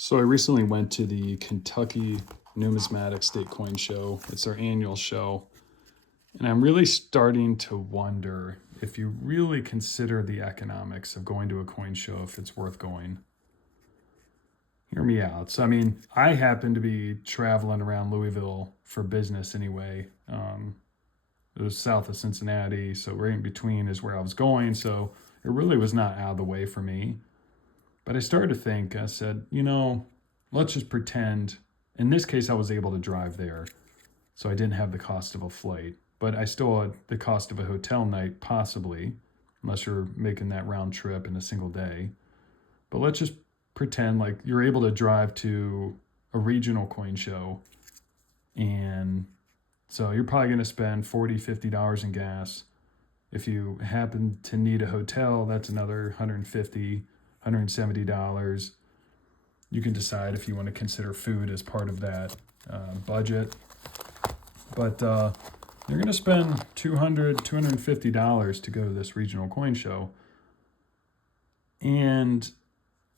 So I recently went to the Kentucky Numismatic State Coin Show. It's their annual show. And I'm really starting to wonder if you really consider the economics of going to a coin show, if it's worth going. Hear me out. So, I happen to be traveling around Louisville for business anyway. It was south of Cincinnati, so right in between is where I was going. So it really was not out of the way for me. But I started to think, I said, let's just pretend. In this case, I was able to drive there, so I didn't have the cost of a flight, but I still had the cost of a hotel night, possibly, unless you're making that round trip in a single day. But let's just pretend like you're able to drive to a regional coin show, and so you're probably going to spend $40, $50 in gas. If you happen to need a hotel, that's another $150, $170. You can decide if you want to consider food as part of that budget. But you're going to spend $200, $250 to go to this regional coin show. And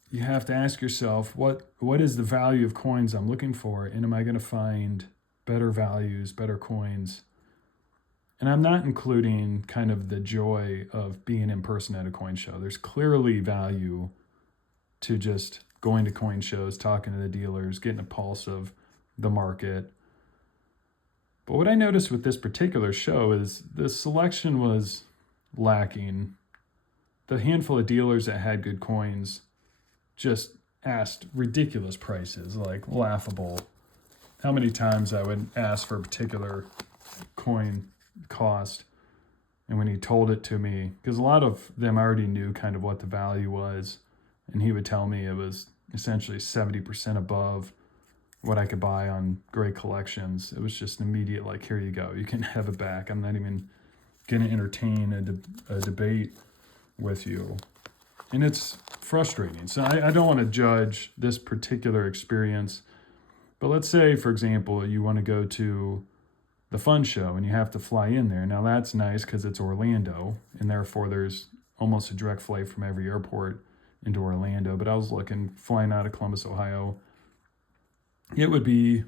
you have to ask yourself, what is the value of coins I'm looking for? And am I going to find better values, better coins? And I'm not including kind of the joy of being in person at a coin show. There's clearly value to just going to coin shows, talking to the dealers, getting a pulse of the market. But what I noticed with this particular show is the selection was lacking. The handful of dealers that had good coins just asked ridiculous prices, like laughable. How many times I would ask for a particular coin cost, and when he told it to me, because a lot of them already knew kind of what the value was, and he would tell me it was essentially 70% above what I could buy on great collections. It was just an immediate, like, here you go, you can have it back. I'm not even going to entertain a debate with you. And it's frustrating. So I don't want to judge this particular experience. But let's say, for example, you want to go to the fun show and you have to fly in there. Now that's nice because it's Orlando, and therefore there's almost a direct flight from every airport into Orlando. But I was looking, flying out of Columbus, Ohio, it would be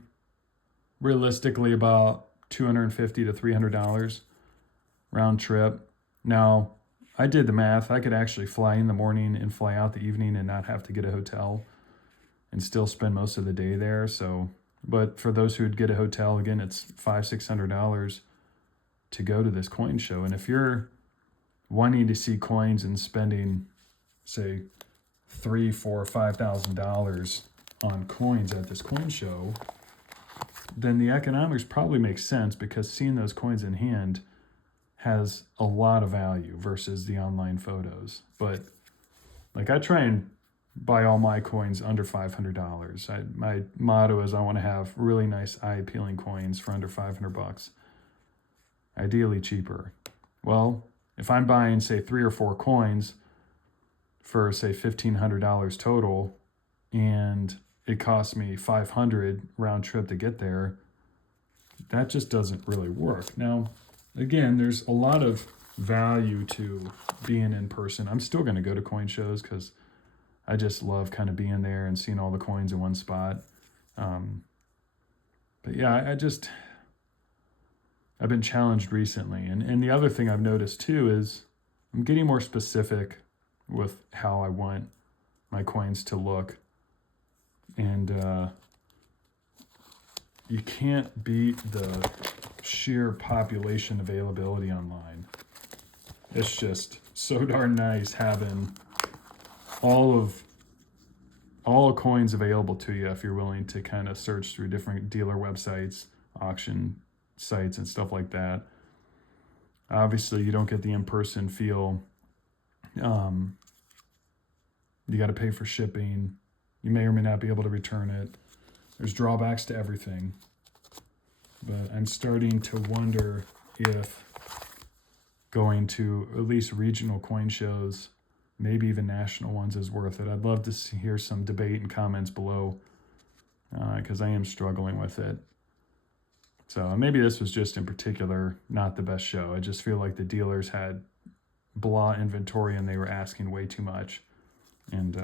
realistically about $250 to $300 round trip. Now, I did the math. I could actually fly in the morning and fly out the evening and not have to get a hotel and still spend most of the day there. So, but for those who would get a hotel, again, it's $500-$600 to go to this coin show. And if you're wanting to see coins and spending, say, $3,000, $4,000, $5,000 on coins at this coin show, then the economics probably makes sense, because seeing those coins in hand has a lot of value versus the online photos. But like, I try and buy all my coins under $500. My motto is I want to have really nice eye-appealing coins for under $500, ideally cheaper. Well, if I'm buying, say, 3 or 4 coins for, say, $1,500 total, and it costs me $500 round trip to get there, that just doesn't really work. Now, again, there's a lot of value to being in person. I'm still going to go to coin shows because I just love kind of being there and seeing all the coins in one spot. But yeah, I've been challenged recently. And the other thing I've noticed too is I'm getting more specific with how I want my coins to look. And you can't beat the sheer population availability online. It's just so darn nice having all coins available to you if you're willing to kind of search through different dealer websites, auction sites, and stuff like that. Obviously, you don't get the in-person feel. You got to pay for shipping. You may or may not be able to return it. There's drawbacks to everything. But I'm starting to wonder if going to at least regional coin shows, maybe even national ones, is worth it. I'd love to hear some debate and comments below, because I am struggling with it. So maybe this was just in particular not the best show. I just feel like the dealers had blah inventory and they were asking way too much. And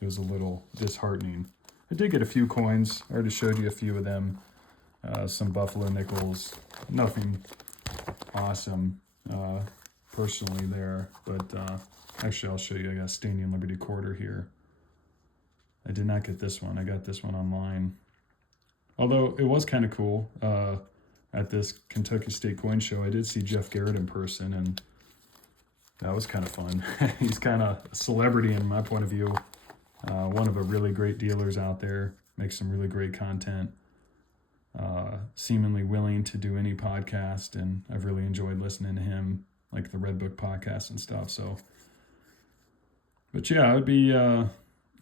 it was a little disheartening. I did get a few coins. I already showed you a few of them. Some Buffalo nickels. Nothing awesome personally there, but actually I'll show you. I got a Standing Liberty quarter here. I did not get this one. I got this one online. Although it was kind of cool. At this Kentucky State Coin Show, I did see Jeff Garrett in person, and that was kind of fun. He's kind of a celebrity in my point of view. One of the really great dealers out there, makes some really great content. Seemingly willing to do any podcast, and I've really enjoyed listening to him, like the Red Book podcast and stuff. So, but yeah, I would be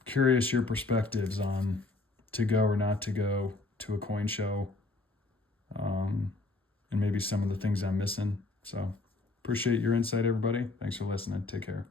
curious your perspectives on to go or not to go to a coin show, and maybe some of the things I'm missing. So appreciate your insight, everybody. Thanks for listening. Take care.